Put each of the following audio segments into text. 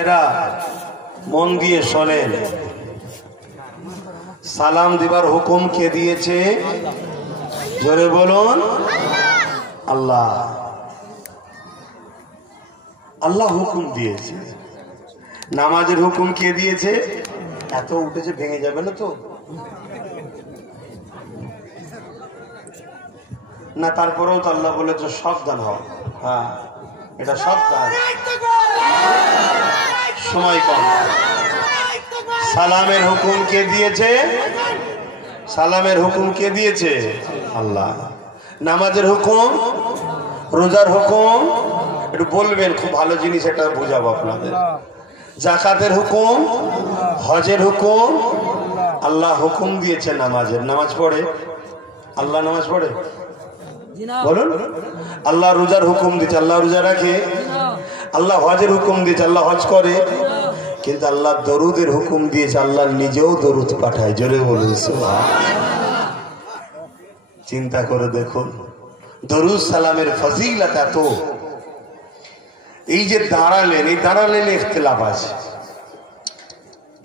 এরা মন দিয়ে শোনেন, সালাম দিবার হুকুম কে দিয়েছে? জোরে বলুন, আল্লাহ। আল্লাহ হুকুম দিয়েছে। নামাজের হুকুম কে দিয়েছে? এত উঠেছে ভেঙে যাবে না তো না? তারপরেও তো আল্লাহ বলেছে সাবধান হও। হ্যাঁ, এটা সাবধান, সময় কম। সালামের হুকুম কে দিয়েছে? সালামের হুকুম কে দিয়েছে? আল্লাহ। নামাজের হুকুম, রোজার হুকুম, একটু বলবেন, খুব ভালো জিনিস, এটা বোঝাবো আপনাদের। যাকাতের হুকুম, হজের হুকুম, আল্লাহ হুকুম দিয়েছে নামাজের। নামাজ পড়ে আল্লাহ? নামাজ পড়ে বলুন? আল্লাহ রোজার হুকুম দিচ্ছে, আল্লাহ রোজা রাখে। আল্লাহ হজের হুকুম দিয়েছে, আল্লাহ হজ করে। কিন্তু আল্লাহ দরুদের হুকুম দিয়েছে, আল্লাহ নিজেও দরুদ পাঠায়। জোরে বলুন সুবহানাল্লাহ। চিন্তা করে দেখুন, দরুদ সালামের ফজিলত এত। এই যে দাঁড়ালেন, এই দাঁড়ালেন ইখতিলাফ আছে।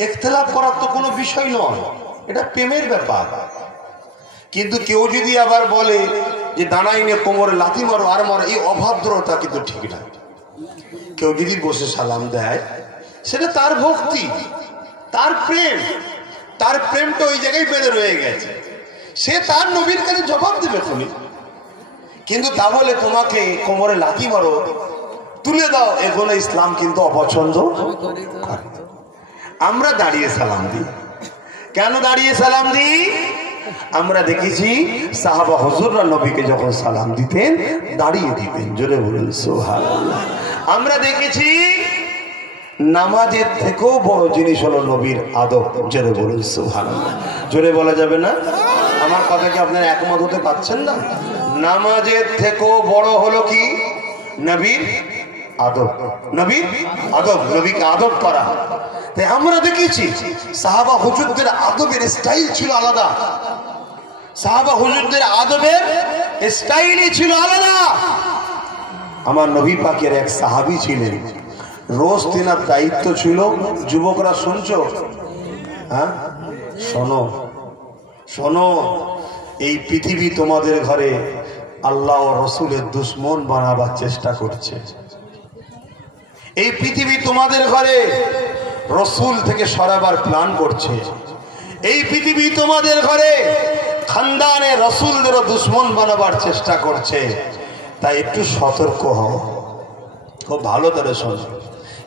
ইখতিলাফ করার তো কোনো বিষয় নয়, এটা প্রেমের ব্যাপার। কিন্তু কেউ যদি আবার বলে যে দাঁড়াই নিয়ে কোমরে লাথি মারো আর মারো, এই অভদ্রতা কিন্তু ঠিক না। কেউ যদি বসে সালাম দেয়, সেটা তার ভক্তি, তার প্রেম, তার প্রেমটা ওই জায়গায় বেঁধে রয়ে গেছে। সে তার নবীর কাছে জবাব দেবে তুমি। কিন্তু তা বলে তোমাকে কোমরে লাথি মারো, তুলে দাও, এগুলো ইসলাম কিন্তু অপছন্দ করে। আমরা দাঁড়িয়ে সালাম দিই। কেন দাঁড়িয়ে সালাম দিই? আমরা দেখেছি সাহাবা হুজুররা নবীকে যখন সালাম দিতেন দাঁড়িয়ে দিতেন। জোরে বলুন সুবহানাল্লাহ। আমরা দেখেছি নামাজের থেকেও বড় জিনিস হলো নবীর আদব। জোরে বলুন সুবহানাল্লাহ। জোরে বলা যাবে না? আমার কথা কি আপনারা একমত হতে পারছেন না? নামাজের থেকেও বড় হলো কি? নবীর আদব। নবীর আদব, নবীকে আদব করা। তাই আমরা দেখেছি সাহাবা হুজুরদের আদবের স্টাইল ছিল আলাদা। সাহাবা হুজুরদের আদবের স্টাইলই ছিল আলাদা। আমার নবী পাকের এক সাহাবী ছিলেন, রোজ তিনার দায়িত্ব ছিল, যুবকরা শুনছো? হ্যাঁ, শোনো শোনো, এই পৃথিবী তোমাদের ঘরে আল্লাহ ও রসুলের দুশ্মন বানাবার চেষ্টা করছে। এই পৃথিবী তোমাদের ঘরে রসুল থেকে সরাবার প্ল্যান করছে। এই পৃথিবী তোমাদের ঘরে খানদানে রসুলদেরও দুশ্মন বানাবার চেষ্টা করছে। তাই একটু সতর্ক হও, খুব ভালো করে শোনো।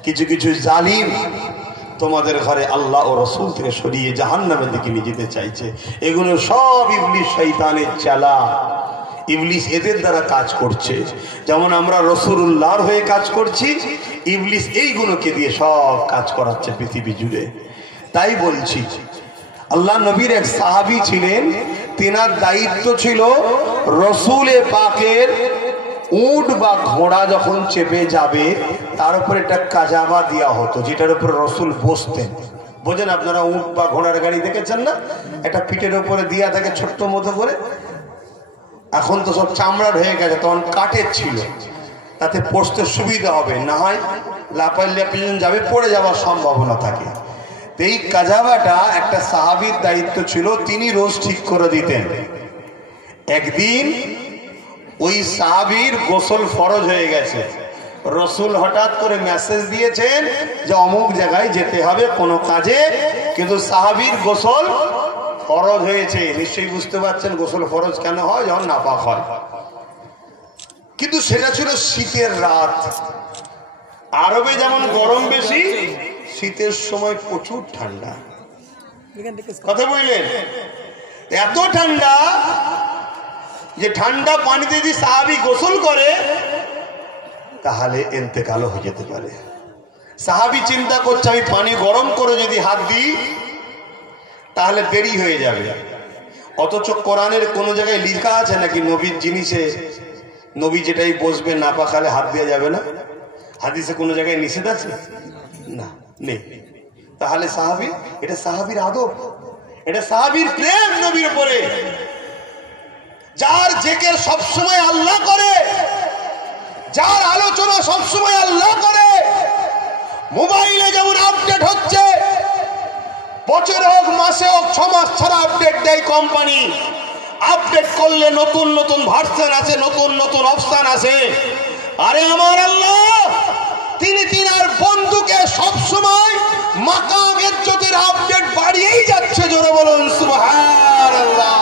কিছু কিছু জালিম তোমাদের ঘরে আল্লাহ ও রসুল থেকে সরিয়ে জাহান্নামের দিকে নিয়ে যেতে চাইছে। এগুলো সব ইবলিস শয়তানের চালা। ইবলিস এদের দ্বারা কাজ করছে। যেমন আমরা রাসূলুল্লাহর হয়ে কাজ করছি, ইবলিস এইগুলোকে দিয়ে সব কাজ করাচ্ছে পৃথিবী জুড়ে। তাই বলছি, আল্লাহ নবীর এক সাহাবী ছিলেন, তিনার দায়িত্ব ছিল রসুলে পাকের উট বা ঘোড়া যখন চেপে যাবে তার উপরে একটা কাজাবা দেওয়া হতো, যেটার উপরে রসুল বসতেন। বোঝেন আপনারা, উট বা ঘোড়ার গাড়ি দেখেছেন না? একটা পিঠের উপরে দেওয়া থাকে ছোট্ট মতো করে। এখন তো সব চামড়ার হয়ে গেছে, তখন কাঠের ছিল, তাতে পড়তে সুবিধা হবে, না হয় লাপাইলে পিছন যাবে, পড়ে যাওয়ার সম্ভাবনা থাকে। এই কাজাবাটা একটা সাহাবীর দায়িত্ব ছিল, তিনি রোজ ঠিক করে দিতেন। একদিন ওই সাহাবীর গোসল ফরজ হয়ে গেছে। রসুল হঠাৎ করে মেসেজ দিয়েছেন যে অমুক জায়গায় যেতে হবে কোনো কাজে, কিন্তু সাহাবীর গোসল ফরজ হয়েছে। নিশ্চয়ই বুঝতে পারছেন গোসল ফরজ কেন হয়, যখন নাপাক হয়। কিন্তু সেটা ছিল শীতের রাত। আরবে যেমন গরম বেশি, শীতের সময় প্রচুর ঠান্ডা। কথা বললেন? এত ঠান্ডা যে ঠান্ডা পানিতে যদি সাহাবী গোসল করে তাহলে ইন্তেকালও হয়ে যেতে পারে। সাহাবী চিন্তা করছে, আমি পানি গরম করে যদি হাত দিই তাহলে দেরি হয়ে যাবে। অথচ কোরআনের কোন জায়গায় লেখা আছে নাকি নবীর জিনিসে নবী যেটাই বসবে না পাকালে হাত দেওয়া যাবে না? হাদিসে কোনো জায়গায় নিষেধ আছে? না, নেই। তাহলে সাহাবী, এটা সাহাবীর আদব, এটা সাহাবীর প্রেম নবীর উপরে। যার জিকির সবসময় আল্লাহ করে, যার আলোচনা সবসময় আল্লাহ করে, মোবাইলে যেমন আপডেট হচ্ছে, বছরে হোক মাসে হোক 6 মাস ছাড়া আপডেট দেয় কোম্পানি। আপডেট করলে নতুন নতুন ভার্সন আছে, নতুন নতুন অপশন আছে। আরে আমার আল্লাহ তিনি তিনার বন্ধুকে সব সময় মাকাম ইজ্জতের আপডেট বাড়িয়েই যাচ্ছে। জোরে বলুন সুবহানাল্লাহ।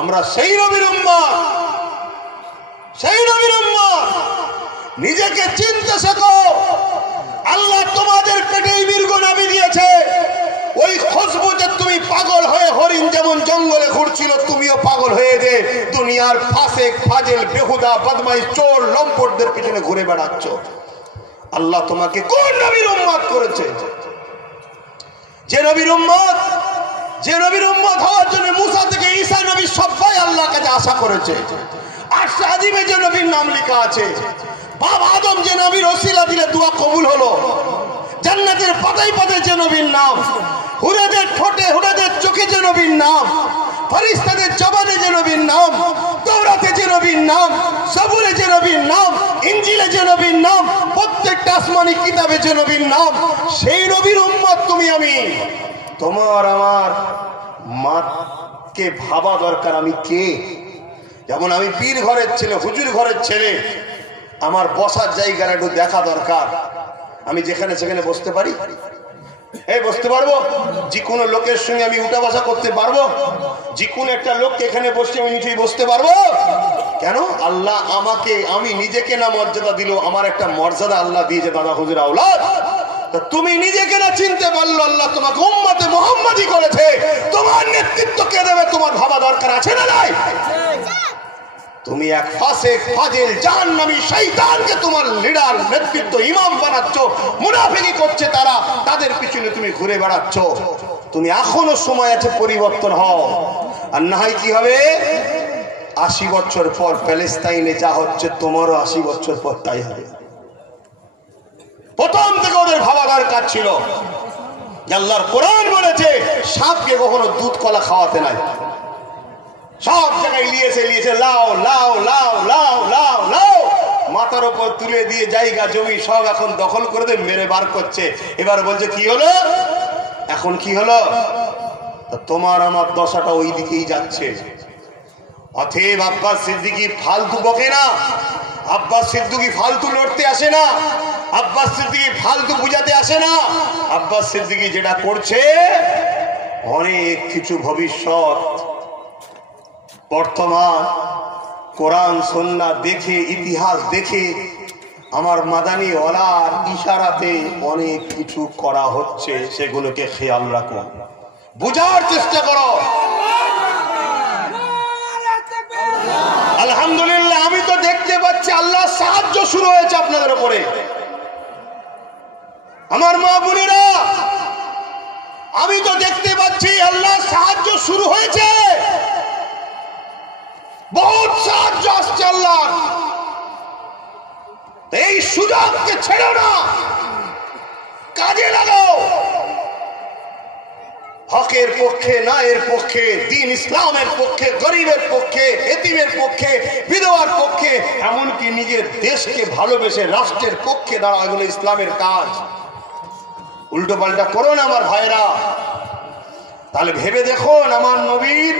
আমরা সেই নবীর উম্মত, সেই নবীর উম্মত। নিজেকে চিনতে শেখো। আল্লাহ তোমাদের পেটেই মৃগ নাবি দিয়েছে। ওই খুশবু যে তুমি পাগল হয়ে হরিণ যেমন জঙ্গলে ঘুরছিল, তুমিও পাগল হয়ে যে দুনিয়ার ফাসেক ফাজেল বেহুদা বদমাইশ চোর লম্পটদের পিছনে ঘুরে বেড়াচ্ছ। আল্লাহ তোমাকে কোন নবীর উম্মত করেছে? যে নবীর উম্মত, যে নবীর উম্মত হওয়ার জন্য মুসা থেকে ঈসা নবী সবাই আল্লাহর কাছে আশা করেছে। আরশে আজিমে যে নবীর নাম লেখা আছে, বাবা আদম যে নবীর ওসিলা দিলে দোয়া কবুল হলো, জান্নাতের পাতায় পাতায় যে নবীর নাম, হুরেদের ঠোঁটে হুরেদের চোখে যে নবীর নাম, ফেরেশতাদের জবানে যে নবীর নাম, তাওরাতে যে নবীর নাম, সবুরে যে নবীর নাম, ইনজিলে যে নবীর নাম, প্রত্যেকটা আসমানি কিতাবে যে নবীর নাম, সেই নবীর উম্মত তুমি আমি। তোমার আমার মাকে ভাবা দরকার আমি কে। যেমন আমি পীর ঘরের ছেলে, হুজুর ঘরের ছেলে, আমার বসার জায়গাটা একটু দেখা দরকার। আমি যেখানে সেখানে বসতে পারি? এই বসতে পারবো? যে কোনো লোকের সঙ্গে আমি উঠা বসা করতে পারবো? যে কোনো একটা লোককে এখানে বসে আমি নিচেই বসতে পারবো? কেন? আল্লাহ আমাকে, আমি নিজেকে না মর্যাদা দিল, আমার একটা মর্যাদা আল্লাহ দিয়েছে দাদা হুজুর আওলাদ। তুমি নিজেকে না চিনতে পারলো, আল্লাহ তোমাকে উম্মতে মুহাম্মাদি করেছে। তোমার নেতৃত্ব কে দেবে তোমার ভাবা দরকার আছে না নাই? তুমি এক ফাসেক ফাজিল জাহান্নামী শয়তানকে তোমার লিডার নেতৃত্ব ইমাম বানাচ্ছ, মুনাফিকি করছে তারা, তাদের পিছনে তুমি ঘুরে বেড়াচ্ছ। তুমি এখনো সময় আছে, পরিবর্তন হও। আর না হয় কি হবে? 80 বছর পর প্যালেস্তাইনে যা হচ্ছে তোমারও 80 বছর পর তাই হবে। প্রথম থেকে ওদের ভাবা দরকার ছিল, আল্লাহর কোরআন বলেছে সাপকে কখনো দুধ কলা খাওয়াতে নাই। সব জায়গায় লিয়েছে লাও লাও লাও লাও লাও লাও, মাথার উপর তুলে দিয়ে জায়গা জমি সব এখন দখল করে দিয়ে মেরে বার করছে। এবার বলছে কি হলো? এখন কি হলো? তোমার আমার দশাটা ওই দিকেই যাচ্ছে। অতএব আব্বাস সিদ্দিকী ফালতু বকে না, আব্বাস সিদ্দিকী ফালতু লড়তে আসে না, আব্বাস সিদ্দিকী ফালতু বুঝাতে আসে না। আব্বাস সিদ্দিকী যেটা করছে, অনেক কিছু ভবিষ্যৎ বর্তমান কোরআন সুন্নাহ দেখে, ইতিহাস দেখে, আমার মাদানী ওয়ালার ইশারাতে অনেক কিছু করা হচ্ছে। সেগুলোকে খেয়াল রাখো, বুঝার চেষ্টা করো। আলহামদুলিল্লাহ, আমি তো দেখতে পাচ্ছি আল্লাহর সাহায্য শুরু হয়েছে আপনাদের উপরে। আমার মা বোনেরা, আমি তো দেখতে পাচ্ছি আল্লাহর সাহায্য শুরু হয়েছে। বহুত সাহায্য আসছে আল্লাহ। এই সুযোগকে ছেড়ো না, কাজে লাগাও। হকের পক্ষে, ন্যায়ের পক্ষে, দ্বীন ইসলামের পক্ষে, গরিবের পক্ষে, এতিমের পক্ষে, বিধবার পক্ষে, এমনকি নিজের দেশকে ভালোবেসে রাষ্ট্রের পক্ষে দাঁড়াও। এগুলো ইসলামের কাজ। উল্টো পাল্টা করো না আমার ভাইরা। তাহলে ভেবে দেখুন, আমার নবীর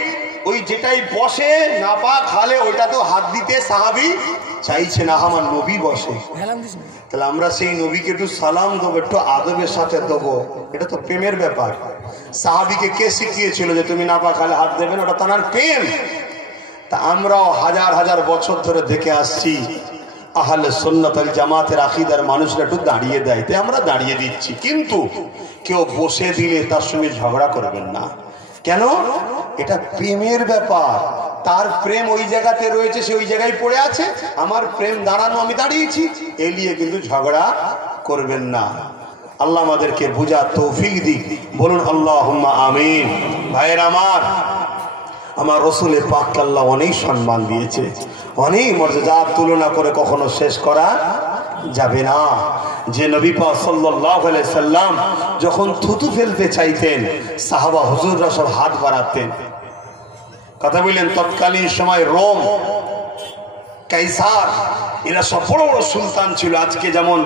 ওই যেটাই বসে নাপাক হালে ওইটা তো হাত দিতে সাহাবী চাইছে না, আমার নবী বসে। তাহলে আমরা সেই নবীকে একটু সালাম দেবো, একটু আদবের সাথে দেবো। এটা তো প্রেমের ব্যাপার। সাহাবীকে কে শিখিয়েছিল যে তুমি নাপাক হালে হাত দেবে না? ওটা তার প্রেম। তা আমরাও হাজার হাজার বছর ধরে দেখে আসছি, আহলে সুন্নাত ওয়াল জামাতের আকীদার মানুষরা একটু দাঁড়িয়ে দেয়, তাই আমরা দাঁড়িয়ে দিচ্ছি। কিন্তু কেউ বসে দিলে তার সঙ্গে ঝগড়া করবেন না। কেন? এটা প্রেমের ব্যাপার। তার প্রেম ওই জায়গাতে রয়েছে, সে ওই জায়গায় পড়ে আছে। আমার প্রেম দাঁড়ানো, আমি দাঁড়িয়েছি, এলিয়ে কিন্তু ঝগড়া করবেন না। আল্লাহ আমাদেরকে বুঝার তৌফিক দিক। বলুন আল্লাহুম্মা আমিন। ভাইয়ের আমার রসুলের পাককে আল্লাহ অনেক সম্মান দিয়েছে, অনেক মর্যাদা, তুলনা করে কখনো শেষ করা যাবে না। যে নবী পাক সাল্লাল্লাহু আলাইহি সাল্লাম যখন থুতু ফেলতে চাইতেন, সাহাবা হুজুররা সব হাত বাড়াতেন। কথা বললেন, তৎকালীন সময় রোম, কাইসার, এরা সব বড় বড় সুলতান ছিল। আজকে যেমন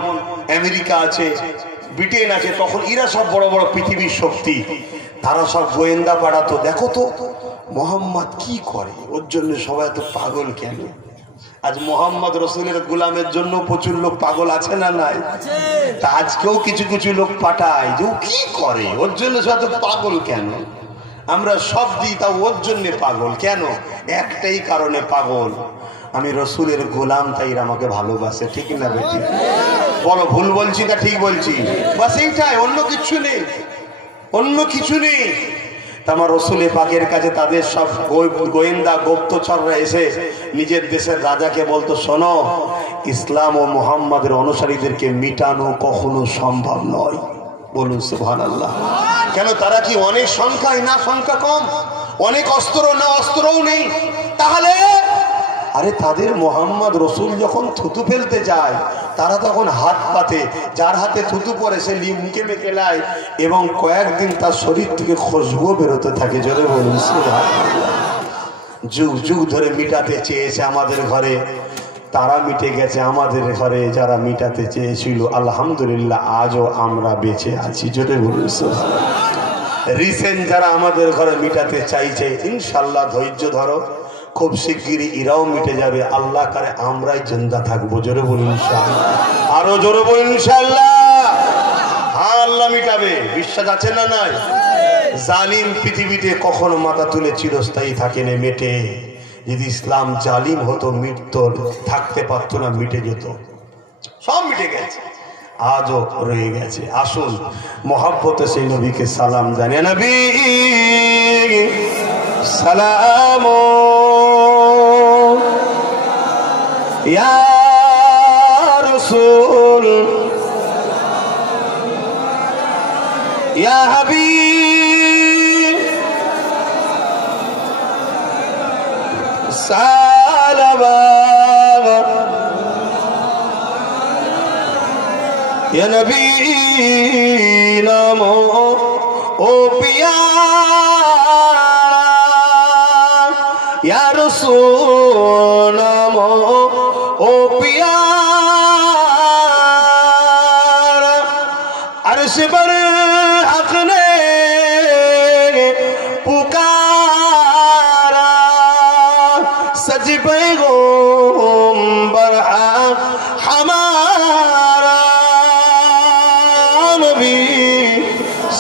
আমেরিকা আছে, ব্রিটেন আছে, তখন এরা সব বড় বড় পৃথিবীর শক্তি, তারা সব গোয়েন্দা পাঠাতো, দেখো তো মোহাম্মদ কি করে, ওর জন্য সবাই এত পাগল কেন। আজ মোহাম্মদ রসুলের গোলামের জন্য প্রচুর লোক পাগল আছে না নাই? তা আজকেও কিছু কিছু লোক পাঠায় যে ও কি করে, ওর জন্য সব এত পাগল কেন। আমরা সব দিই, তা ওর জন্য পাগল কেন? একটাই কারণে পাগল, আমি রসুলের গোলাম, তাই আমাকে ভালোবাসে। ঠিক না বেটি? বলো ভুল বলছি না ঠিক বলছি? বাস এইটাই, অন্য কিছু নেই, অন্য কিছু নেই। আমার রসুল পাকের কাছে তাদের সব গোয়েন্দা গুপ্তচররা এসে নিজের দেশের রাজাকে বলতো, শোনো, ইসলাম ও মুহাম্মাদের অনুসারীদেরকে মিটানো কখনো সম্ভব নয়। বলুন সুবহানাল্লাহ। কেন? তারা কি অনেক সংখ্যায় না সংখ্যা কম, অনেক অস্ত্র না অস্ত্রও নেই। তাহলে আরে তাদের মোহাম্মদ রসুল যখন থুতু ফেলতে যায়, তারা তখন হাত পাতে, যার হাতে থুতু পরে সে মুখে মেখে নেয় এবং কয়েকদিন তার শরীর থেকে খুশবু বেরোতে থাকে। জোরে বলুন সুবহানাল্লাহ। যুগ যুগ ধরে মিটাতে চেয়েছে আমাদের ঘরে, তারা মিটে গেছে আমাদের ঘরে। যারা মিটাতে চেয়েছিল আলহামদুলিল্লাহ আজও আমরা বেঁচে আছি। জোরে বলুন সুবহানাল্লাহ। রিসেন্ট যারা আমাদের ঘরে মিটাতে চাইছে, ইনশাল্লাহ ধৈর্য ধরো, খুব শিগগিরই এরাও মিটে যাবে। আল্লাহ করে আমরাই জিন্দা থাকবো। জোরে বলুন ইনশাআল্লাহ। আরো জোরে বলুন ইনশাআল্লাহ। হ্যাঁ, আল্লাহ মিটাবে, বিশ্বাস আছে না নাই? জালিম পৃথিবীতে কখনো মাথা তুলে চিরস্থায়ী থাকে না, মেটে। যদি ইসলাম জালিম হতো, মিটতো, থাকতে পারতো না, মিটে যেত। সব মিটে গেছে, আজও রয়ে গেছে। আসুন মোহাব্বতে সেই নবীকে সালাম জানিয়ে, নবী সালাম ইয়া রাসূল ইয়া হাবিব সালাম ইয়া নবী নামো ও পিয়া ইয়া রাসূল নামো ও পিয়া अर्श पर हक ने पुकारा सज पैगंबर हमारा नबी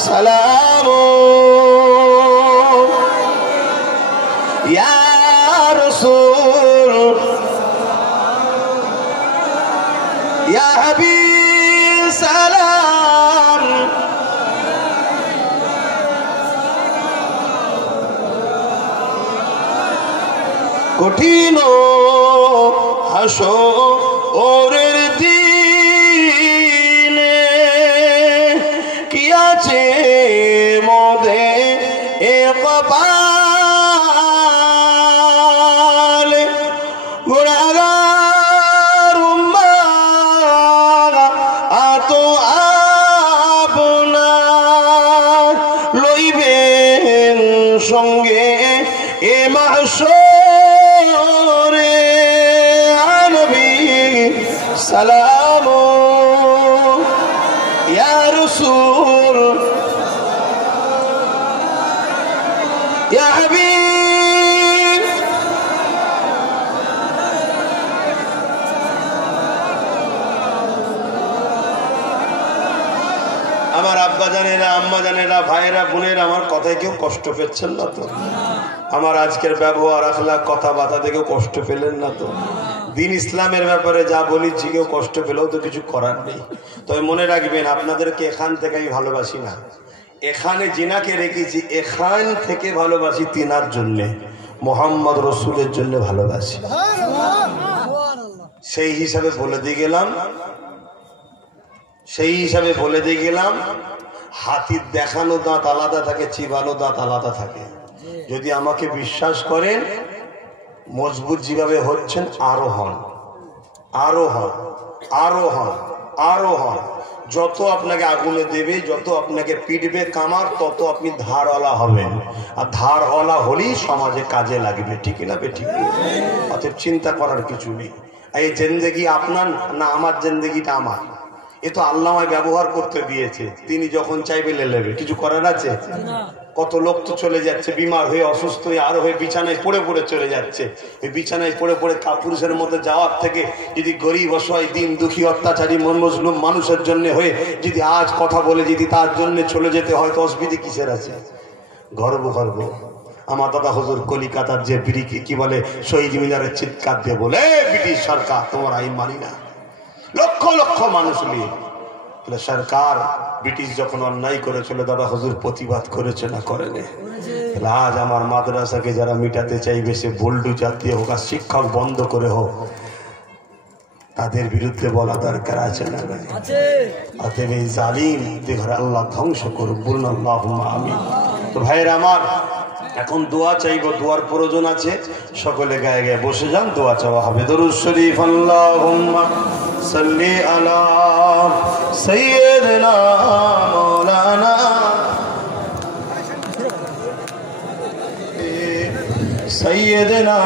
सलाम या रसूल या हबीब सलाम। কঠিন হাসরের দিনে কি আছে মদে ইকবাল, গুনাহগার উম্মাহ আতো আপনার লইবেন সঙ্গে এ মাহশরে নবী সালাম ইয়া রাসূল ইয়া হাবিব। আমার আব্বা জানেরা, আম্মা জানেরা, ভাইয়েরা, বোনেরা, আমার কথায় কেউ কষ্ট পেচ্ছেন না তো? আমার আজকের ব্যবহার, আখলাক, কথাবার্তা দেখেও কষ্ট পেলেন না তো? দিন ইসলামের ব্যাপারে যা বলেছি কেউ কষ্ট পেলেও তো কিছু করার নেই। তবে মনে রাখবেন, আপনাদেরকে এখান থেকে আমি ভালোবাসি না, এখানে জিনাকে রেখেছি, এখান থেকে ভালোবাসি তিনার জন্যে, মোহাম্মদ রসুলের জন্য ভালোবাসি। সেই হিসাবে বলে দিয়ে গেলাম, সেই হিসাবে বলে দিয়ে গেলাম, হাতির দেখানো দাঁত আলাদা থাকে, চিবানো দাঁত আলাদা থাকে। যদি আমাকে বিশ্বাস করেন, মজবুত যেভাবে হচ্ছেন আরো হন, আরো হন, আরো হন, আরো হন। যত আপনাকে আগুনে দেবে, যত আপনাকে পিটবে কামার, তত আপনি ধারওয়ালা হবেন। আর ধারওয়ালা হলেই সমাজে কাজে লাগবে। ঠিক না বেঠিক? অতএব চিন্তা করার কিছু নেই। এই জিন্দেগি আপনার না আমার, জিন্দেগিটা আমার। এ তো আল্লামায় ব্যবহার করতে দিয়েছে, তিনি যখন চাইবে লেবে, কিছু করার আছে? কত লোক তো চলে যাচ্ছে বিমার হয়ে, অসুস্থ হয়ে, আর হয়ে বিছানায় পড়ে পড়ে চলে যাচ্ছে। এই বিছানায় পড়ে পড়ে কাপুরুষের মধ্যে যাওয়ার থেকে যদি গরিব অসহায় দিন দুঃখী অত্যাচারী মজলুম মানুষের জন্য হয়ে যদি আজ কথা বলে যদি তার জন্য চলে যেতে হয়, তো অসুবিধে কিসের আছে? গর্ব গর্ব। আমার দাদা হুজুর কলিকাতার যে বিড়িকে কি বলে শহীদ মিনারের চিৎকার দিয়ে বলে, ব্রিটিশ সরকার তোমার আইন মানি না, লক্ষ লক্ষ মানুষ নিয়ে। সরকার ব্রিটিশ যখন অন্যায় করেছিল, দাদা হুজুর প্রতিবাদ করেছে না করেনি? আজ আমার মাদ্রাসাকে যারা মিটাতে চাইবে, সে বোল্ডুজার দিয়ে হোক আর শিক্ষক বন্ধ করে হোক, তাদের বিরুদ্ধে বলা দরকার আছে না? অতএব এই জালিম দেখার আল্লাহ ধ্বংস করুক, বলুন আল্লাহুম্মা আমিন। তো ভাইয়েরা আমার, এখন দোয়া চাইব, দোয়ার প্রয়োজন আছে। সকলে গায়ে গায়ে বসে যান, দোয়া চাওয়া হবে। দরুদ শরীফ। আল্লাহুম্মা সাল্লি আলা সাইয়্যিদিনা মাওলানা সাইয়্যিদিনা